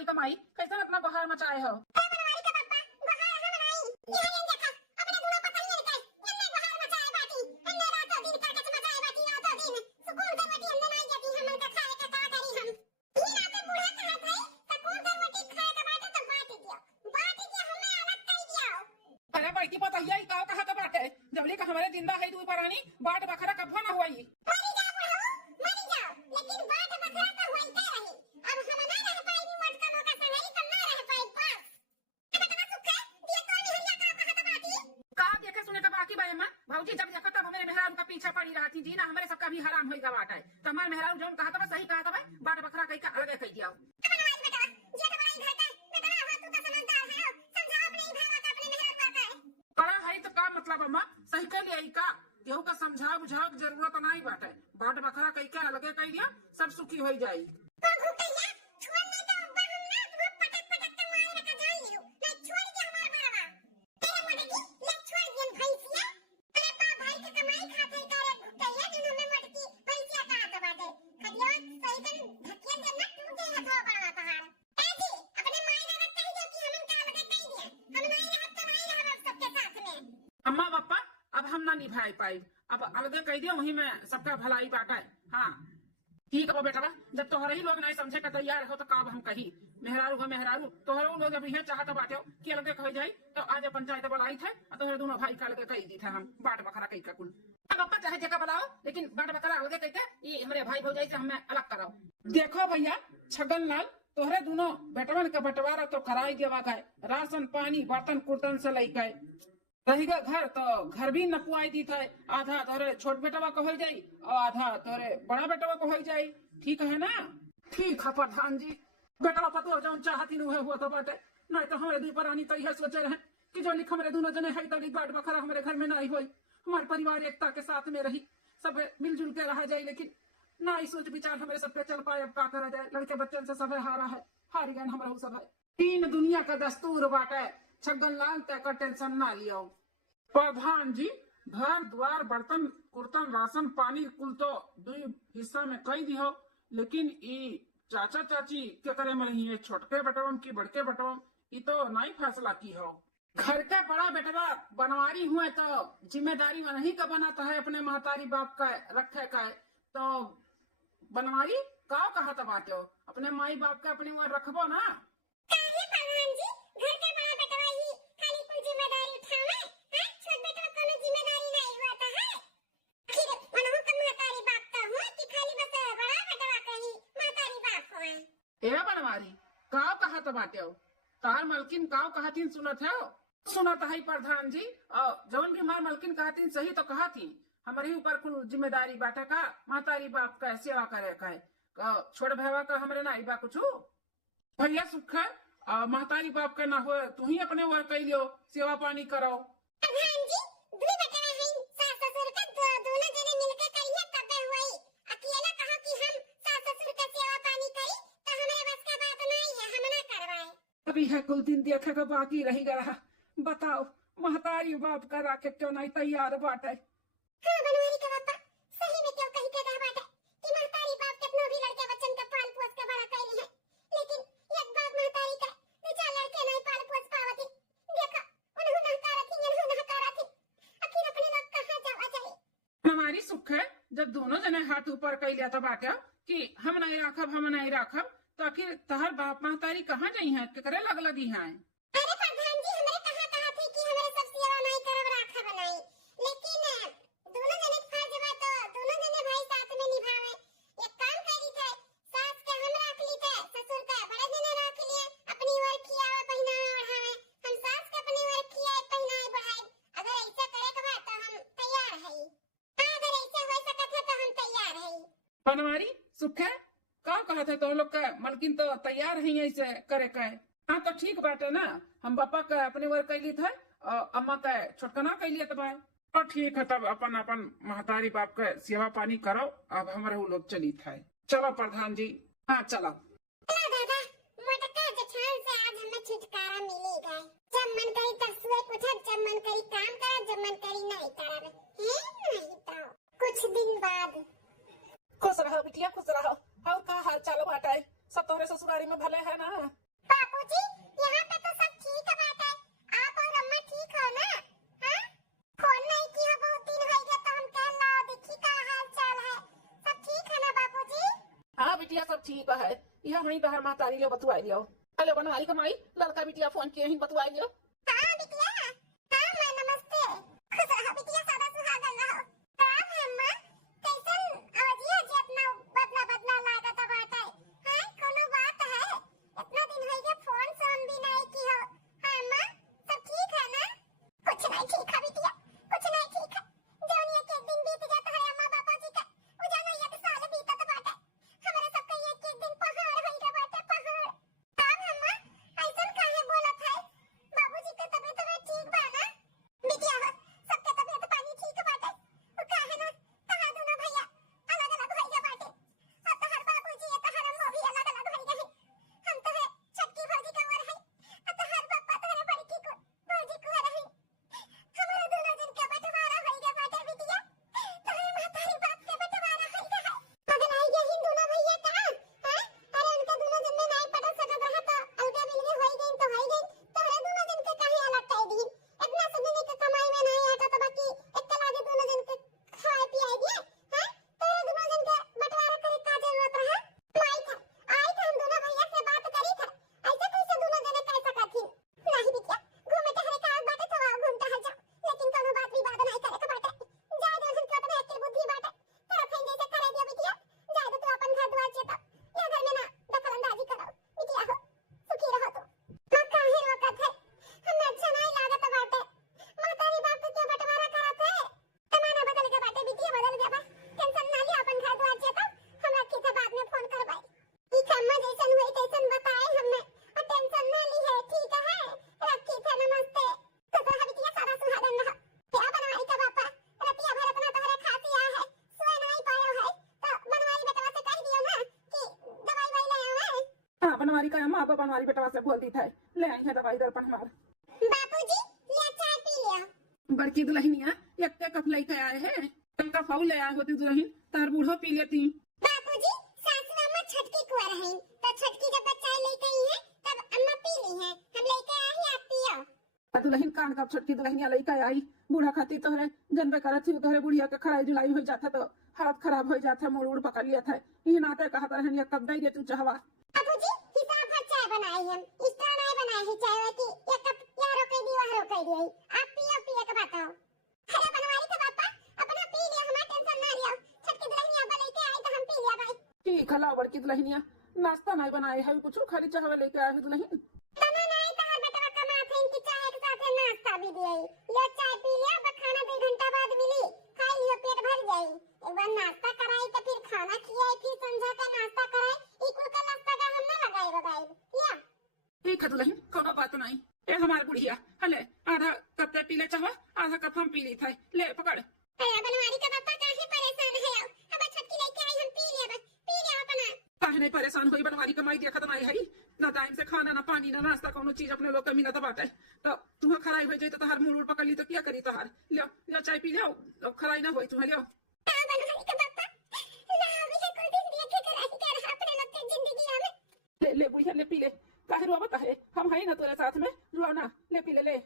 माई तो माई कैसे अपना बहार मचाए हो। अरे बड़की पतैया ई काव कहा का बाटे जबली का हमारे जिंदा है तू परानी बाट बखरा कभो ना हुई। भाजी जब देखो तब मेरे मेहरारू का पीछा पड़ी रहा थी जी ना हमारे सबका भी हराम होई गवाट है तो हमारे मेहरारू जोन कहा था सही कहा था बाट बखरा कहीं का अलग कह दिया। बड़ा है तो का मतलब अम्मा सही कह लिया का केहू का समझा बुझा जरूरत नहीं बाटे बाट बखरा कहीं का अलग कह दिया सब सुखी हो जाये। अम्मा पापा अब हम ना निभाई पाई अब अलगे कह दियो वही में सबका भलाई बाटा है। हाँ ठीक है बेटा जब तोहरे ही लोग नहीं समझे का तैयार हो तो काब हम कही मेहरारू हो मेहरारू तोहरे लोग जब यह चाहता बाटे कि अलगे कह जाये तो आज पंचायत बुलाई थे तोहरे दोनों भाई का अलगे कही दी थे हम बाट बखरा कही का कुल पापा चाहे जगह बुलाओ लेकिन बाट बखरा अलगे कहते ये हमारे भाई भौजाई से हमें अलग कराओ। देखो भैया छगन लाल तोहरे दोनों बेटवन का बंटवारा तो कराई देवा गए राशन पानी बर्तन कुर्तन से ले गए रहेगा घर तो घर भी नपुआई दी था आधा तोरे छोट बेटवा को हो जाये और आधा तोरे बड़ा बेटवा को हो जाये ठीक है ना। ठीक है प्रधान जी बेटवा पतो जो चाहती हुआ तो बाटे नहीं तो हमारे दी परानी तो यह सोचे रहे कि जो लिख हमारे दोनों जने है तली बाट बखरा हमारे घर में नहीं हुई हमारे परिवार एकता के साथ में रही सब मिलजुल के रहा जाये लेकिन ना ही सोच विचार हमारे सब पे चल पाए अब का करा जाए लड़के बच्चन से सब हारा है हारी गए हमारा सब है तीन दुनिया का दस्तूर बाटे छगन लाल तक टेंशन ना लियो। प्रधान जी घर द्वार बर्तन कुर्तन राशन पानी कुल तो दो हिस्सा में कई दी हो लेकिन ई चाचा चाची के करे में नहीं है छोटके बटवम की बड़के बटवम ये तो नहीं फैसला की हो। घर का बड़ा बेटवा बनवारी हुए तो जिम्मेदारी में नहीं का बनाता है अपने महतारी बाप का रखे का तो बनवारी का कहा था बात हो अपने माई बाप का अपने वहां रखबो ना। बनवारी काव कहा तो बाटे हो तार मलकिन काव कहतीन सुनत है सुनत है प्रधान जी और जौन भी हमार मलकिन कहतीन सही तो कहती हमारे ऊपर कुल जिम्मेदारी बाटे का महतारी बाप का सेवा करे का छोड़ भैया का हमरे ना बा कुछ भैया सुख है महतारी बाप का ना हो तू ही अपने वह कह लियो सेवा पानी करो। अभी है कुल दिन देखे का बाकी रही गया बताओ महतारी बाप का राखे क्यों नहीं तैयार बाटे। हाँ, बनवारी का बापा सही में क्यों कही के बाटे कि महतारी बाप कितनो भी लड़के बच्चन का पाल पोस के बड़ा कैली है लेकिन एक बार महतारी का दो चार लड़के नहीं पाल पोस पावती देखा उन्होंने नहकारा थी आखिर अपने लोग कहां जावा जाए। हमारी सुख है जब दोनों जने हाथ ऊपर कह लिया तो बाटे कि हम नहीं राखब तो आखिर तहर बाप महतारी कहाँ जाई है केकरे लग लगी है। अरे प्रधान जी हमारे कहा थे कि हमारे सब सेवा नहीं करब राखा बनाई लेकिन दोनों जने फर्ज बा तो दोनों जने भाई साथ में निभावे एक काम करी थे सास के हम रख ली थे ससुर का बड़ा जने रख लिए अपनी ओर खियावे पहनावे ओढ़ावे हम सास के अपनी ओर खियाए पहनाए बढ़ाए अगर ऐसा करे के बा तो हम तैयार है अगर ऐसा हो सकत है तो हम तैयार है। बनवारी सुख है का कहा था तो लोग का मलकिन तो तैयार है ऐसे करे का हाँ तो ठीक बात है ना हम पापा का अपने वर कैली थे और अम्मा का छोटकना कैलिए तो भाई और ठीक है तब अपन अपन महतारी बाप का सेवा पानी करो अब हमारे वो लोग चली था चलो प्रधान जी हाँ चलो। दादा मोटका जठान से आज हमें छुटकारा मिलेगा जब मन करी तरसुए उठब जब मन करी काम कर जब मन करी नहीं करब है नहीं तो कुछ दिन बाद। खुश रहो बिटिया खुश रहो और का हाल चाल बाटे सब तोरे ससुरारी में भले है ना। बापूजी, यहाँ पे तो सब ठीक बात है। आप और अम्मा ठीक हो ना? हाँ? फोन नहीं किया बहुत दिन हो गया तो हम कह लाओ देखी का हाल चाल है। सब ठीक है ना बापूजी? हाँ बिटिया सब ठीक है। यह वहीं बाहर मातारी लियो बतुआई लियो। हेलो बनवारी कमाई लड़का बिटिया फोन किए ही बतुआई लियो। हाँ बिटिया, हाँ माँ नमस्ते। खुश रहो बिटिया, सादा सुहागन रहो। काम है अम्मा, कैसन अवधि है जी अपना बदला बदला लागत बाटे। हाँ कोनो बात है? इतना दिन हो गया फोन सोन भी नहीं की हो। हाँ अम्मा, सब ठीक है ना? कुछ नहीं ठीक है बिटिया, कुछ नहीं ठीक है। जौनिया के दिन बीत जाता है अम्मा पापा जी का, वो जानो ये तो साल बीतत बाटे। हमारे सबका एक एक दिन पहाड़ होई रे बाटे, पहाड़। काम अम्मा, ऐसन काहे बोलत है? बाबूजी के तबीयत में ठीक बा ना? बिटिया हो, सबके तबीयत पानी ठीक बाटे। वो काहे ना तहां दोनों भैया अलग अलग होई गए बाटे। और तहार बाबूजी और तहार अम्मा भी अलग अलग होई गए। हम तो है छटकी भौजी का ओर है और तहार पापा तहारे बड़की को भौजी को रहे। हमारे दोनों जन के बंटवारा होई गए बाटे बिटिया। तहारे महतारी बाप के बंटवारा होई गए। मगर आई गए हिन दोनों भैया का, हैं? अरे उनका दोनों जन में नहीं पता सकत रहा तो अलगा मिलके होई गई तो होई गई। तोहरे दोनों जन के काहे अलग कर दी? इतना सजने के कमाई में नहीं आता तो बाकी एक लागे दोनों जन के खाए पियाए दिए, हैं? तोहरे दोनों जन के बंटवारा करे का जरूरत रहा? आई था हम दोनों भैया से बात करी था। ऐसे कैसे दोनों जने कह सकत थी? नहीं बिटिया, घूमे टहरे का आग बाटे तो आओ घूम टहल जाओ, लेकिन कोनो बात विवाद नहीं करे के बाटे। जाए दो हम के अपने अक्ल बुद्धि बाटे, तेरा फैन जैसे करे दियो बिटिया। जाए दो तू अपन घर द्वार चेता, या घर में ना दखल अंदाजी करो बिटिया हो, सुखी रहो तू। मां काहे रोकत है? हमें अच्छा नहीं लागत बाटे। महतारी बाप के क्यों बंटवारा करत है? जमाना बदल गया बाटे बिटिया, बदल गया बा। टेंशन ना लिया, अपन घर द्वार चेता, हम रखी से बाद में फोन करवाई। ई खम्मा जैसन हुई तैसन बताए हमें, और टेंशन ना ली है, ठीक है? रखी थे नमस्ते। तो तोहरा बिटिया सादा सुहागन रहो। क्या बनवारी का बापा, रतिया भर अपना तोहरे खाती आ है, सोए नहीं पायो है, तो बनवारी बेटवा से कह दियो ना कि दवाई वही ले आवे। हाँ बनवारी का अम्मा अब बनवारी बेटवा से बोल दी था ले आई है दवाई दर्पण हमार। बापूजी, ले चाय पी लियो। बड़की दुल्हनिया एक कप लेके आए हैं। तनका फाउ ले आए होती दुल्हन, तार बूढ़ो पी लेती। बापूजी, सासू अम्मा छटकी कुंवर हैं, तो छटकी जब बच्चा लेके आई है तब अम्मा पी ली है। हम लेके आए हैं, आप पियो। दुल्हन कान कब छोटकी दुल्हनिया लेके आई बूढ़ा खाती तोहरे जनबे करत थी तोहरे बुढ़िया के खराई जुलाई हो जाता तो हालत खराब हो जाता, मुड़ उड़ पकड़ लिया था। ये नाते कहता रहनिया कब दई दे तू चाहवा। बापूजी, हिसाब भर चाय बनाई हम, इस तरह नहीं बनाई है चाय कि एक कप यारो कह दी वहरो कह दी। आप पियो पियो के बताओ। अरे बनवारी का पापा, अपना पी लियो, हमारा टेंशन ना लियो। छटकी दुल्हनिया अब लेके आई तो हम पी लिया भाई। ठीक है लाओ बड़की दुल्हनिया, नाश्ता नहीं बनाए है कुछ खाली चाहवा लेके आए है दुल्हन। तना नहीं तहार बेटवा कमा थे कि चाय के साथ नाश्ता भी दिए। ले चाय पी लिया, अब खाना 2 घंटा बाद मिली, खाई लियो पेट भर जाई। एक बार नाश्ता कराई तो फिर खाना खियाई, फिर संझा का नाश्ता कराई, ई कुल का नाश्ता का हम ना लगाई लिया। ठीक है दुल्हन कोनो बात नहीं। ए हमार बुढ़िया हले आधा कप ते पी ले चाहवा, आधा कप हम पी ली था, ले पकड़। अरे बनवारी का पापा काहे परेशान है? आओ अब छटकी लेके आई, हम पी लिया बस, पी लिया अपना। काहे नहीं परेशान हुई बनवारी कमाई देखत नहीं है, ना टाइम से खाना ना पानी ना नाश्ता कोनो चीज अपने लोग के मिलत बाटे। तो तुम्हें खराई हो जाई तो तहार मुंह उड़ पकड़ ली तो क्या करी तहार। लियो लियो चाय पी लियो, अब खराई ना होई तुम्हें लियो। हाँ बनवारी का पापा, रहा भी है कुल दिन देखे कर रही कर अपने लोग की जिंदगी में। ले ले बुढ़िया ले पी ले, काहे रोवत है? हम है ना तेरे साथ में, रो ना, ले पी ले।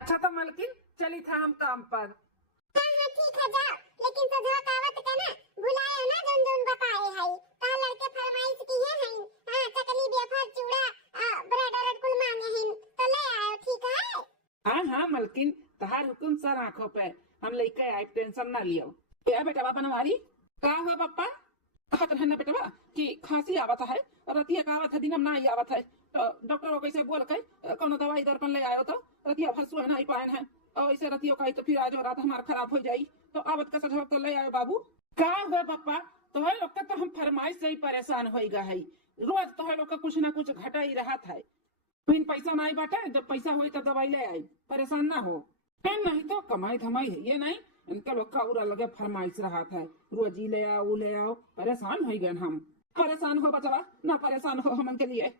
अच्छा तो मलकिन चली था हम काम पर। हाँ हाँ ठीक है जाओ, लेकिन सजवा कावत का ना भुलाए ना जोन जोन बताए है। ता लड़के फरमाइश किए हैं, हाँ चकली बेफर चूड़ा ब्रेड और कुल मांगे हैं, तो ले आयो, ठीक है? हाँ हाँ मलकिन तहार हुकुम सर आंखों पे, हम लेके आए, टेंशन ना लियो। क्या बेटा बनवारी का हुआ पप्पा? कहत है ना बेटवा कि खांसी आवत है और रतिया का आवत है, दिनम ना ही आवत है, तो डॉक्टर को कैसे बोल के कोनो दवाई दर्पण ले आयो तो रतिया भसु है नहीं पाए हैं, और ऐसे रतियो का तो फिर आज रात हमारा खराब हो जाई, तो आवत का सजवा तो ले आयो बाबू। का हुआ पप्पा? तो है लोग तो हम फरमाइश से ही परेशान हो गए है, रोज तो है लोग का कुछ ना कुछ घटा ही रहा था। फिर पैसा ना आई बाटे, जब पैसा हुई तो दवाई ले आई, परेशान ना हो। फिर नहीं तो कमाई धमाई है ये नहीं, इनका लोग का उड़ा लगे फरमाइश रहा था, रोज ही ले आओ, परेशान हो गए हम। परेशान हो बचवा ना, परेशान हो हम के लिए।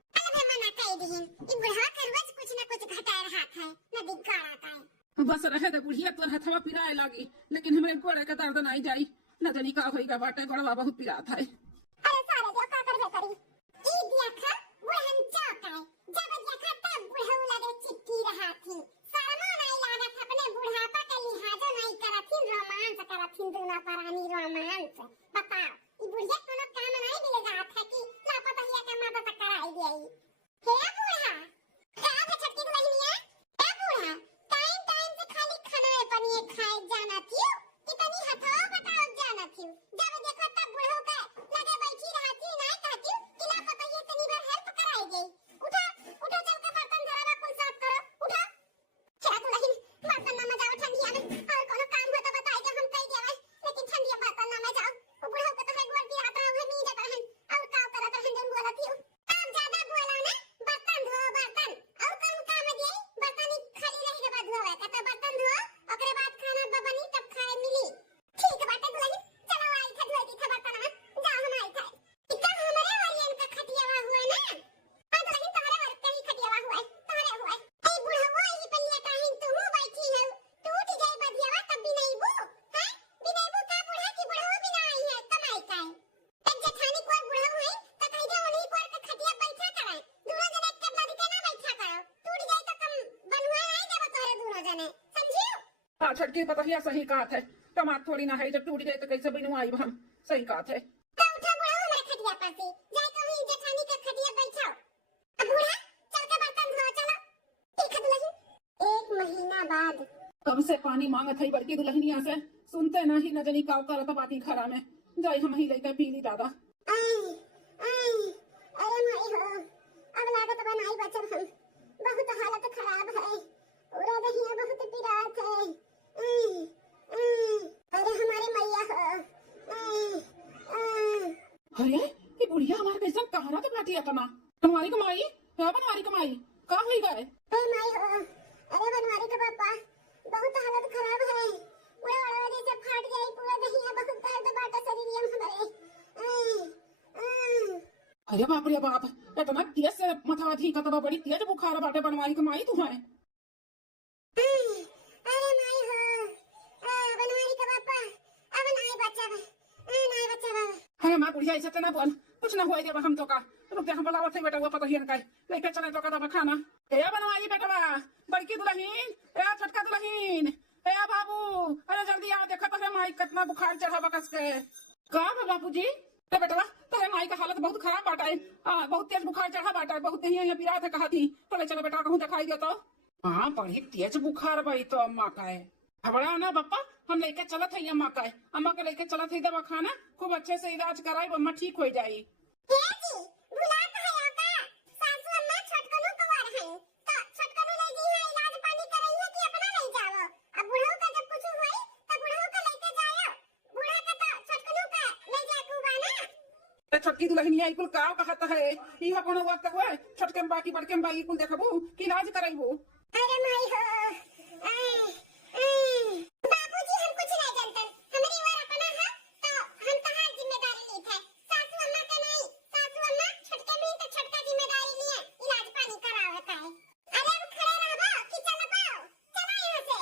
बस रहे तो बुढ़िया तो हथवा पिराए लगी, लेकिन हमारे गोड़े का दर्द नहीं जाई, न जानी का होइगा बाटे, गोड़वा बहुत पिरात है। अरे सारे जो का करबे करी, ई दिया खा बुढ़न चौक है, जब हाथी शर्मो नहीं लागत अपने बुढ़ापा के लिहाजो नहीं करथिन रोमांस करथिन दूना परानी रोमांस बताओ ई बुढ़िया कोनो काम नहीं मिलेगा था कि लापता हिया के माता तक कराई गई हे बूढ़ा का है छटकी दुल्हनिया हे बूढ़ा टाइम टाइम से खाली खाना पनिए खाए जाना थियो कितनी हथवा बताओ जाना थियो जब देखो तब बुढ़ऊ का लगे बैठी रहती नहीं कहती कि लापता ये तनी बार हेल्प कराई गई उठा उठो चल के बर्तन धरावा कुल साफ करो उठा क्या दुल्हन बर्तन ना मजाओ ठंडिया में और कोनो काम हो तो बताई के हम कह देवे लेकिन ठंडिया बर्तन ना मजाओ वो बुढ़ऊ के तो है गोर दिया आता है नी जाता है और का करत रहन जन बोला थियो काम ज्यादा बोला ना बर्तन धो बर्तन और कौन काम दे बर्तन खाली रही के बाद धोवे का तो बर्तन धो ओकरे बाद खाना बनी तब खाए मिली ठीक बाटे दुल्हन चलो आई था धोई दी था बर्तन में जाओ हम आई था इतना हमारे वालियन का खटियावा हुआ ना हां दुल्हन तुम्हारे वर्ग का ही खटियावा हुआ है तुम्हारे हुआ है ए बुढ़वा ही पलिया काहिन तुम बैठी हो टूट जाए बधियावा तब भी नहीं बू हैं बिना बू का बुढ़ा की बुढ़वा भी ना आई है कमाई का है एक जेठानी कोई बुढ़वा है तो कह दे उन्हीं कोर के खटिया बैठा कराए दोनों जने के लड़ी के ना बैठा करो टूट जाए तो कम बनवा आई जब तोरे दोनों जने समझियो हाँ छटकी पता हिया सही कहा है कमात थोड़ी ना है जब टूट जाए तो कैसे बनवाई हम सही कहा है का उठा बुढ़ा हमारे खटिया पर से जाए कहीं जेठानी के खटिया बैठाओ अब बूढ़ा चल के बर्तन धो चलो ठीक है दुल्हन एक महीना बाद कब से पानी मांगत है बड़की दुल्हनिया से सुनते नहीं न जनी काव करत बाती खरा में जाई हम ही लेके पी ली दादा आई आई अरे माई हो अब लागत बनाई बचन हम बहुत हालत खराब है पूरा दहिया बहुत पिरात है अरे हमारे मैया हो अरे ये बुढ़िया हमारे कैसे कहां तो बाटी अतना बनवारी कमाई है बनवारी कमाई का होई गए हे माई हो अरे बनवारी का पापा बहुत हालत खराब है पूरा बड़ा जैसे फाट जाए पूरा दहिया बहुत दर्द बाटा शरीर हमारे अरे बाप रे बाप इतना तेज से मथा थी कतबा बड़ी तेज बुखार बाटे बनवारी कमाई तू है अरे माई हो बनवारी का पापा अब नहीं बचा अरे माँ बुढ़िया ऐसे ना बोल कुछ ना हुआ जब हम तो का रुक जा हम बोला थे बेटा वो पता ही नहीं लेके चले तो का खाना ए बनवाई बेटा बड़की दुल्हन ए छोटका दुल्हन ए बाबू अरे जल्दी आओ देखो तो माई कितना बुखार चढ़ा बकस के का बाबूजी तो बेटा तेरे माई का हालत बहुत खराब बाटा है बहुत तेज बुखार चढ़ा बाटा है बहुत ही पिरा था कहा थी चले चलो बेटा कहूँ दिखाई दे तो हाँ बड़ी तेज बुखार भाई तो अम्मा का है घबरा ना पापा हम लेके चलत है अम्मा का है अम्मा के लेके चलत है दवा खाना खूब अच्छे से इलाज कराई अम्मा ठीक हो जाये हे जी बुलात है का सासू अम्मा छोटकनो कवार है तो छोटकनो ले जी है इलाज पानी करई है कि अपना ले जाओ अब बुढ़ऊ का जब कुछ होई तो बुढ़ऊ का लेके जाओ बुढ़ा का तो छोटकनो का ले जा कुबाना छोटकी दुल्हनिया कुल का कहता है इहा कोनो वक्त हुआ छोटके बाकी बड़के बाकी कुल देखबू कि इलाज कराइबू अरे माई हो बाबूजी हम कुछ नहीं जानते हमारी ओर अपना है तो हम कहां जिम्मेदारी ली थे सासू अम्मा का नहीं सासू अम्मा छोटके में तो छोटका जिम्मेदारी लिए इलाज पानी करावे का है अरे अब खड़े रहबो कि चलो चलो यहां से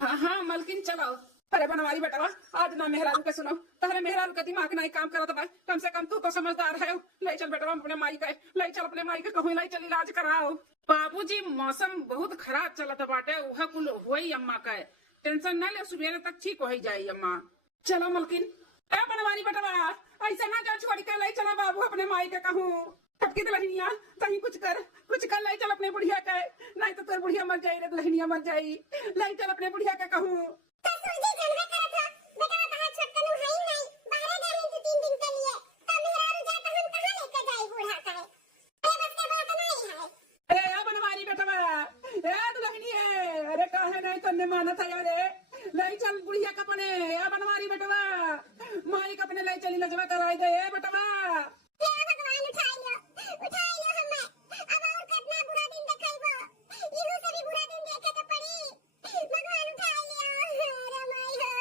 हाँ हाँ मलकिन चलो अरे बनवारी बेटा आज ना मेहरारू के सुनो तहरे मेहरारू का दिमाग नहीं काम करत बा कम से कम तू तो समझदार है ले चल बेटा अपने माई का ले चल अपने माई के कहूं ले चल इलाज कराओ बाबूजी मौसम बहुत खराब चलत बाटे उह कुल होई अम्मा का टेंशन ना ले सुबह तक ठीक हो जाई अम्मा चलो मलकिन ए बनवारी बेटा ऐसा ना जा छोड़ के ले चला बाबू अपने माई के कहूं टपकी दुल्हनिया तही कुछ कर ले चल अपने बुढ़िया के नहीं तो तोर बुढ़िया मर जाई रे दुल्हनिया मर जाई ले चल अपने बुढ़िया के कहूं ससुर जी जानवे करत हो बेटा कहा छोटकनु है ही नहीं बाहर गए हैं 3 दिन के लिए तो मेहरारू जाता हम कहां लेके जाई बूढ़ा का है अरे बस के बात नहीं है अरे या बनवारी बेटा ए दुल्हनी है अरे काहे नहीं तन्ने मानत है अरे ले चल बुढ़िया का अपने या बनवारी बेटा माई का अपने ले चली लजवा कराई दे ए बेटा हे भगवान उठा लियो हमें अब और कितना बुरा दिन देखाइबो इहो से भी बुरा दिन देखे के पड़ी भगवान उठा लियो अरे माई हो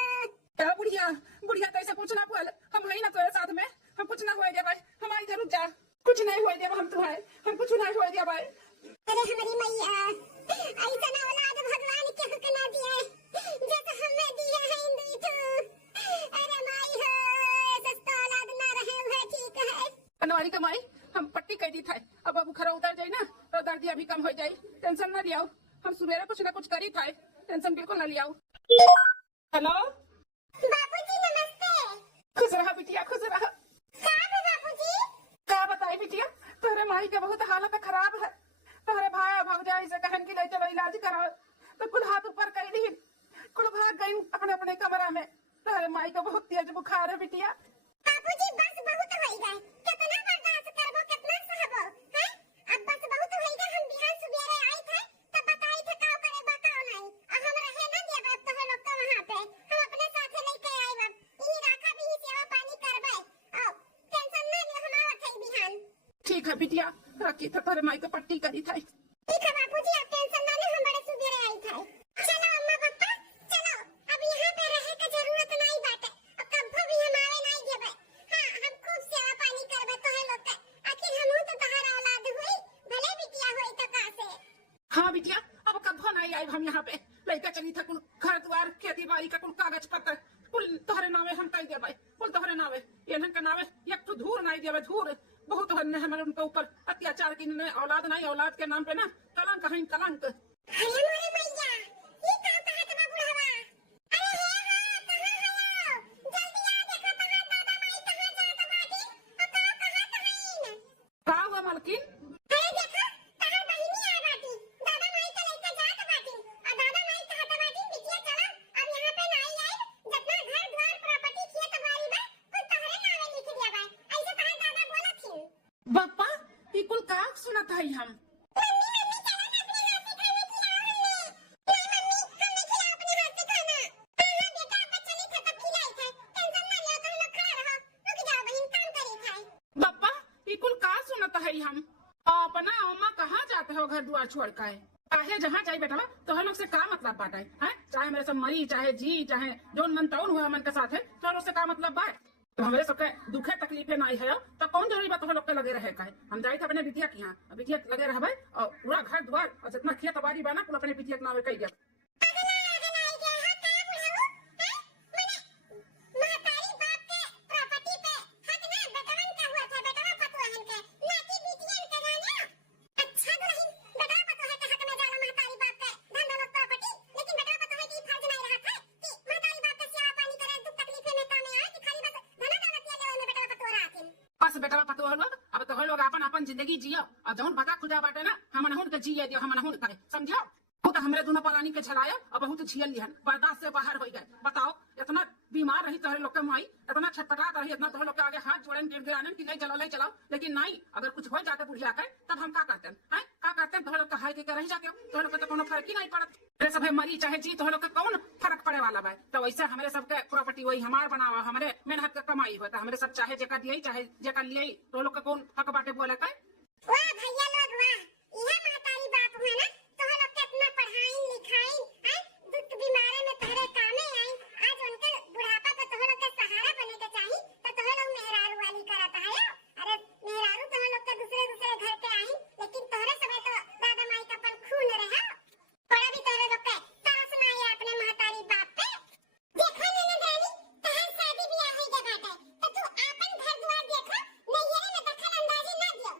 बुढ़िया तो ऐसा कुछ ना बोल हम है ना तेरे साथ में हम कुछ ना होए दे भाई हमारी जरूर जा कुछ नहीं होए दे हम तो है हम कुछ नहीं होए दे भाई अरे हमारी मैया ऐसा ना औलाद भगवान के हक ना दिया जैसे हमें दिया है इंद्री तो अरे माई हो सस्ता औलाद ना रहे हुए ठीक है बनवारी कमाई हम पट्टी कर दी था अब बुखार उतर जाए ना तो दर्द अभी कम हो जाए टेंशन ना लिया हम सुबेरे कुछ ना कुछ करी था, टेंशन बिल्कुल ना लियाओ। हेलो बाबूजी नमस्ते। खुश रहा बिटिया, खुश रहा। का है बाबूजी? क्या बताई बिटिया, तोहरे माई के बहुत हालत खराब है। तोहरे भाई भौजाई से कहन की ले चलो इलाज कराओ, तो कुल हाथ ऊपर कर दी, कुल भाग गई अपने अपने कमरा में। तोहरे माई को बहुत तेज बुखार है बिटिया। बाबूजी बस बहुत होई गए, कितना बर्दाश्त करबो, कितना सहबो, हैं? अब बस बहुत होई गए। हम बिहान सुबेरे आई थे तब बताई थे का करे बताओ नहीं, और हम रहे ना देबे तोहे लोग तो वहां पे, हम अपने साथे लेके आए। अब ई राखा भी सेवा पानी करबे, और टेंशन ना ले, हम आवत है बिहान। ठीक है बिटिया, रखी तो तोहरे माई को पट्टी करी था। ठीक है बाबूजी, आप टेंशन ना ले, हम बड़े सुबेरे आई थे। चलो अम्मा पापा चलो, अब यहाँ पे रहे के जरूरत नहीं बाटे, अब कभी भी हम आवे नहीं देबे। हाँ हम खूब सेवा पानी करबे तोहे लोग के, आखिर हमहू तो तोहर औलाद हुई, भले बिटिया होई तो का से। हाँ बिटिया, अब कभो नहीं आई हम यहाँ पे। लड़का चली था कुल घर द्वार खेती बाड़ी का कुल कागज पत्र कुल तोहरे नावे हम कह देबे, कुल तोहरे नावे। इन्हन के नावे एक तो धूर नहीं देबे, धूर बहुत हमारे उनके ऊपर अत्याचार की, औलाद नहीं औलाद के नाम पे ना कलंक है कलंक। अरे मोरे मैया, ये का कहत बा बुढ़वा? अरे हे हो कहां हो? जल्दी आ, देखो तोहर दादा माई कहां जात बाटी, और का कहत हईन? का हुआ मालकिन? अरे देखो तोहर बहिनी आ बाटी, दादा माई के लइका जात बाटी, और दादा माई कहत बाटी बिटिया चलो अब यहाँ पे नहीं आई, जितना घर द्वार प्रॉपर्टी खेत बाड़ी बा कुल तोहरे नावे लिख देबे, ऐसे तोहर दादा बोलथिन। बापा ये कुल का सुनत है हम? मम्मी मम्मी चलो ना अपने हाथ से खाना खिलाओ हमें। नहीं मम्मी हम नहीं खिलाओ अपने हाथ से खाना। हाँ हाँ बेटा अब चली था तब खिलाई थे, टेंशन ना लियो, तुम लोग खा रहो, रुक जाओ बहन काम करी थे। बापा ये कुल का सुनत है हम? अपना अम्मा कहाँ जाते हो घर द्वार छोड़ कर? चाहे जहाँ जाए बेटा तो हम लोग से का मतलब बात है? चाहे मेरे सब मरी चाहे जी चाहे जोन मन तौन हुआ मन के साथ है, तो उससे का मतलब बात? तो हमारे सबके दुखे तकलीफे नहीं है तो कौन जरूरी बात लोग के लगे रहे का है? हम जाए थे अपने बिटिया के यहाँ, बिटिया के लगे रहे और पूरा घर द्वार और जितना खेत बाड़ी बना कुल अपने बिटिया के नाम कह दिया। अगला अगला आई गया है का बुढ़ाऊ, हैं? मने महतारी बाप के प्रॉपर्टी पे हक ना बेटवन का हुआ था, बेटवा पतोहन के ना कि बिटियन के जाने। अच्छा दुल्हन बेटवा पतोह के हक में जाला महतारी बाप के धन दौलत प्रॉपर्टी, लेकिन बेटवा पतोह की फर्ज नहीं रहा था कि महतारी बाप के सेवा पानी करे, दुख तकलीफे में काम आए, कि खाली बस धन दौलत ले लेवे में बेटवा पतोह रहथिन। बस बेटा पतो लोग अब तो लोग अपन अपन जिंदगी जियो और जौन बता खुदा बाटे ना हम नहुन के जिए दियो, हम नहुन करे समझो। बहुत हमरे दोनों परानी के छलाया और बहुत झियल लिहन, बर्दाश्त से बाहर हो गए। बताओ इतना बीमार रही तोहरे लोग के माई, इतना छटपटात रही, इतना तोहरे लोग के आगे हाथ जोड़न गिड़गिड़ाने की नहीं चलाओ, लेकिन नहीं अगर कुछ हो जाते बुढ़िया के तब हम का करते हैं? का करते हैं? तोहरे लोग हाय के रह जाते हो, तोहरे लोग के तो कोनो फर्क ही नहीं पड़त। तेरे सब मरी चाहे जी तोहरे लोग के कौन फर्क पड़े वाला बा? तो वैसे हमारे सबके प्रॉपर्टी वही हमार बनावा, हमारे मेहनत के कमाई होता, हमारे सब चाहे जेका दिए चाहे जेका लिए तो लोग के कौन हक बाटे बोले का? वाह भैया लोग वाह, यह महतारी बाप हुआ ना, तोह लोग के इतना पढ़ाई लिखाई, हैं? दुख बीमारी में तोहरे कामे आई, आज उनके बुढ़ापा पे तोह लोग के सहारा बने के चाहिए, तो तोह लोग मेहरारू वाली करत है। अरे मेहरारू तोह लोग के दूसरे दूसरे घर के आई, लेकिन तोहरे समय तो दादा माई का पल खून रहा, थोड़ा भी तोहरे लोग के तरस ना आया अपने महतारी बाप पे। देखो ननद रानी, तोहर शादी ब्याह हो गए बाटे, तो तू आपन घर द्वार देखो, नैहरे में दखल अंदाजी ना दियो।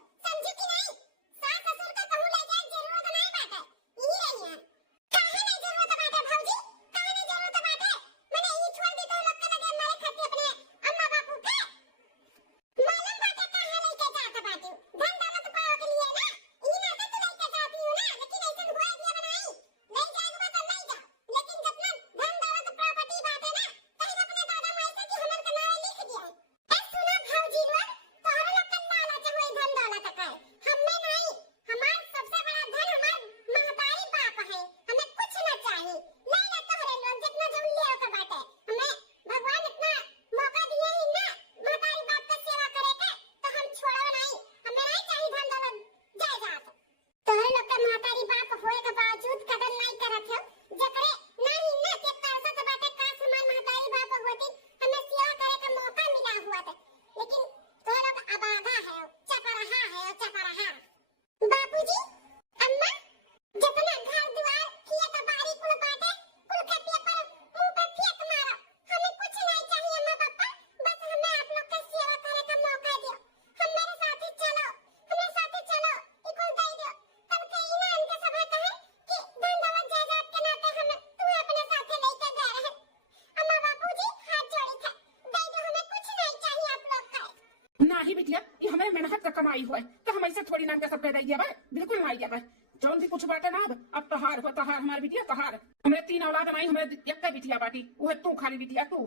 नहीं बिटिया, ये हमारे मेहनत का कमाई हुआ है, तो हम ऐसे थोड़ी नाम के सब कह दिया भाई, बिल्कुल नहीं है भाई। जौन भी कुछ बाटे ना अब तहार हो, तहार हमारे बिटिया तहार। हमारे 3 औलाद नहीं, हमारे एक बिटिया बाटी, वो है तू, खाली बिटिया तू।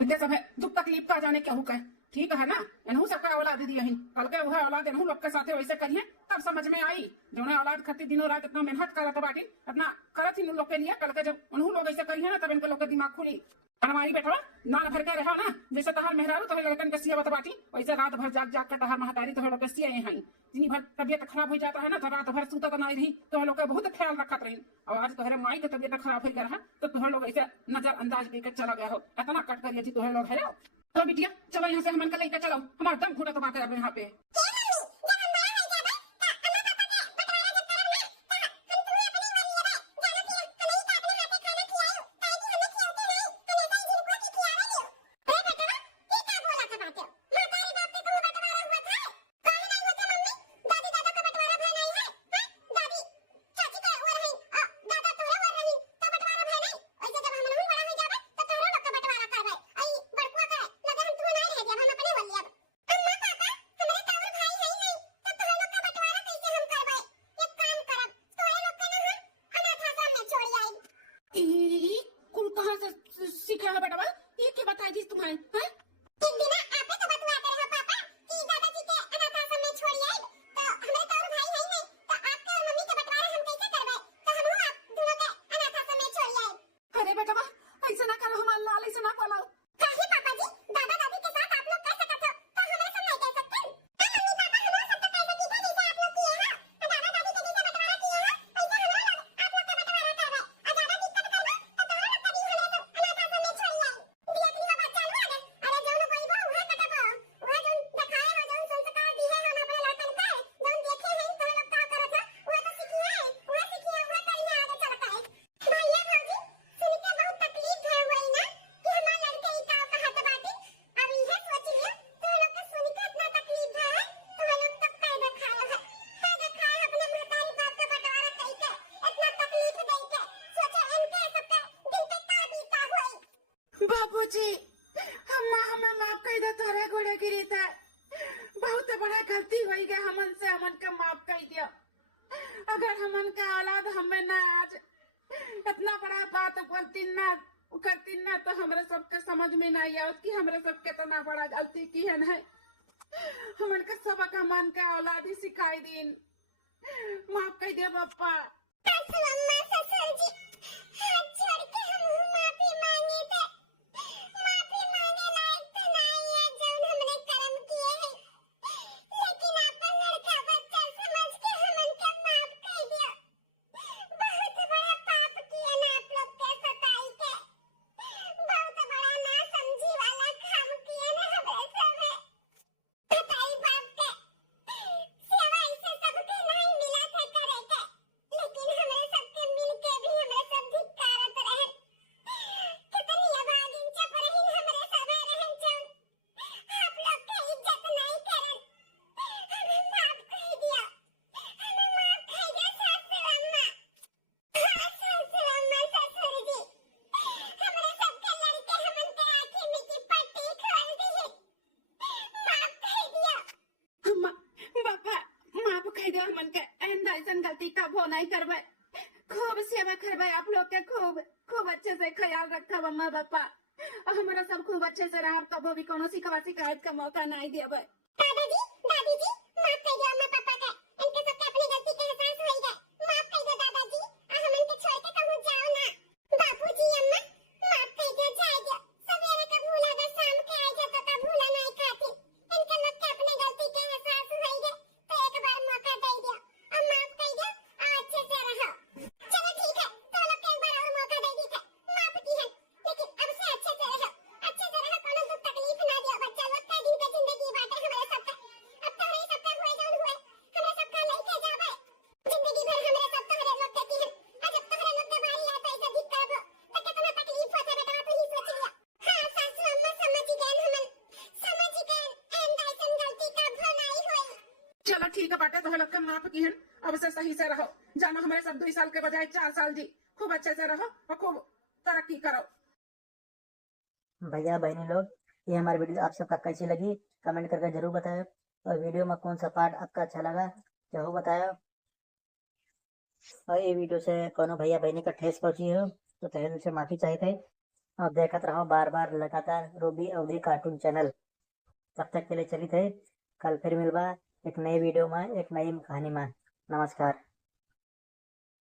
इतने सब है दुख तकलीफ का जाने क्या हुआ है, ठीक है ना। इनहू सबका औलाद दी यही, कल के वह औलाद इनहू लोग के साथे वैसे करिए तब समझ में आई। जो ने औलाद खातिर दिनों रात इतना मेहनत करत बाटी, इतना करत इन लोग के लिए, कल के जब उनहू लोग ऐसे करिए ना तब इनके लोग के दिमाग खुली। हमारी बेटा नान भर के रहा ना, जैसे तहार मेहरारू तो लड़कन के सिया बाटी, वैसे रात भर जाग जाग कर तहार महतारी तो लोग के सिया हैं। दिन भर तबियत खराब हो जाता है ना, तो रात भर सूता तो नहीं रही, तो लोग का बहुत ख्याल रखत रही। और आज तुम्हारे माई की तबियत खराब हो गया है, तो तुम लोग ऐसे नजरअंदाज देकर चला गया हो, इतना कट करिए जी तुम लोग है। चलो बिटिया चलो यहाँ से हमन के लेकर चलो, हमारा दम घुटत बात है अब यहाँ पे। कुल कहाँ से सीखा है बेटा, ये क्या बताई थी तुम्हारे हैं? एक दिन आप तो बतवाते रहो पापा कि दादाजी के अनाथ आश्रम में छोड़ आए, तो हमारे तो और भाई है नहीं, तो आपके और मम्मी के बंटवारा हम कैसे करबे, तो हम आप दोनों के अनाथ आश्रम में छोड़ आए। अरे बेटा ऐसे ना करो, हमारा लाल ऐसे ना बोलाओ। काहे पापा जी, दादा दादी के साथ आप लोग कह सकते हो, तो हमारे साथ नहीं कह सकते। मम्मी पापा हम लोग सब तो कैसे की जैसे आप लोग किए हैं, तो दादा दादी के जैसे बंटवारा किए हैं, ऐसे हम लोग आप लोग का बंटवारा करबे। और ज्यादा दिक्कत करबे तो दोनों लोग कभी हमारे अनाथ आश्रम में छोड़ आए। दिया दिया बात चालू है। अरे जौन कोई बो वह कटबो, वह जौन दिखाए हो, जौन संस्कार दी है हम अपने लड़कन का, जौन देखे हैं तो लोग का करत है, वह तो सीखिए है, वह सीखिए, वह करिए आगे चलता है। भैया भौजी सुन के बहुत तकलीफ है हुई ना कि हमार लड़के ही का कहत बाटी। अब यह सोच लियो तो लोग के सुन के इतना तकलीफ है, तो लोग तो पैदा खाए है, पैदा खाए अपने महतारी बाप का बंटवारा कइके, इतना तकलीफ देके, सोचो इनके सबके दिल पे का बीता हुई। बाबूजी हमें माफ कर दो, तोरे गोड़े गिरी था, बहुत बड़ा गलती हो गया हमन से, हमन का माफ कर दियो। अगर हमन का औलाद हमें ना आज इतना बड़ा बात करती ना तो हमरे सबके समझ में नहीं आवत कि हमरे सबके इतना बड़ा गलती की है नहीं। हमन का सबक हमन का औलाद ही सिखाई दिन, माफ कर दियो पापा। सासू अम्मा ससुर जी हाथ जोड़ के हम माफी मांगे थे, माफी मांगे लायक तो नहीं है जौन हमने कर्म किए हैं, लेकिन अपन लड़का बच्चा समझ के हमन के माफ कर दिया। बहुत बड़ा पाप किया ना आप लोग के सताई के, बहुत बड़ा ना समझी वाला काम किए ना हमरे सब है। सताई बाप के सेवा इसे सबके नहीं मिला थे करे के, लेकिन हमें सबके मिलके भी हमें सब धिक्कारत रहे। कितनी अभागिन चपरहीन हमरे सबे रहन जौन आप लोग के इज्जत नहीं करन, हमें माफ कर दिया, हमें माफ कर दिया सासू अम्मा। हाँ सासू अम्मा ससुर जी, हमरे सबके लड़के हमन के आँखी में की पट्टी खोल दी है, माफ कर दिया। बापा माफ कर दो, हमन के आइंदा ऐसा गलती कब हो नहीं करबे, खूब सेवा करबे आप लोग के, खूब अच्छे से ख्याल रखब अम्मा पापा, और हमारा सब खूब अच्छे से रहब, कबो भी कोनो शिकायत का मौका नहीं देबे। दादाजी दादी जी माफ कर दो अम्मा पापा के, इनके सबके अपनी गलती के एहसास हो गए, माफ कर दो दादाजी, आ हमन के छोड़ के कहूं जाओ ना। बापूजी अम्मा माफ कर दो, जाए दो, सवेरे का भूला अगर शाम के आ जाता तो भूला नहीं खाती। इनके लोग के अपनी गलती के एहसास हो गए, तो एक बार मौका दे दो और माफ कर दो और अच्छे से रहो। चलो ठीक है, तो लोग के एक बार और मौका दे दी थे, माफ की है, लेकिन अब से अच्छे से रहो, कोनो दुख तकलीफ ना दियो। बच्चा लोग का दिन के जिंदगी बाटे हमारे सबका, अब तो हमारे सबका हुए जौन हुए हमारे सबका लेके जावे, जिंदगी भर हमारे सब तोहरे लोग के की है। आज जब तोहरे लोग के बारी आता ऐसे धिक करबो तो कितना तकलीफ होता बेटा, तू ही सोच लिया। हां सासू अम्मा समझ गए, हमन समझ गए, एंड ऐसन गलती कब नहीं हुई। चलो ठीक है बाटे, तो लोग के माफ की है, अब से सही से रहो, जानो हमारे सब 2 साल के बजाय 4 साल जी, खूब अच्छे से रहो और खूब तरक्की करो। भैया बहनी लोग, ये हमारी वीडियो आप सबका कैसी लगी कमेंट करके जरूर बताएं। और वीडियो में कौन सा पार्ट आपका अच्छा लगा जरूर बताएं। और ये वीडियो से कोनो भैया बहनी का ठेस पहुंची हो तो तहे दिल से माफी चाहिए। और देखते रहो बार बार लगातार रूबी अवधी कार्टून चैनल। तब तक के लिए चली थे, कल फिर मिलवा एक नई वीडियो में एक नई कहानी में। नमस्कार।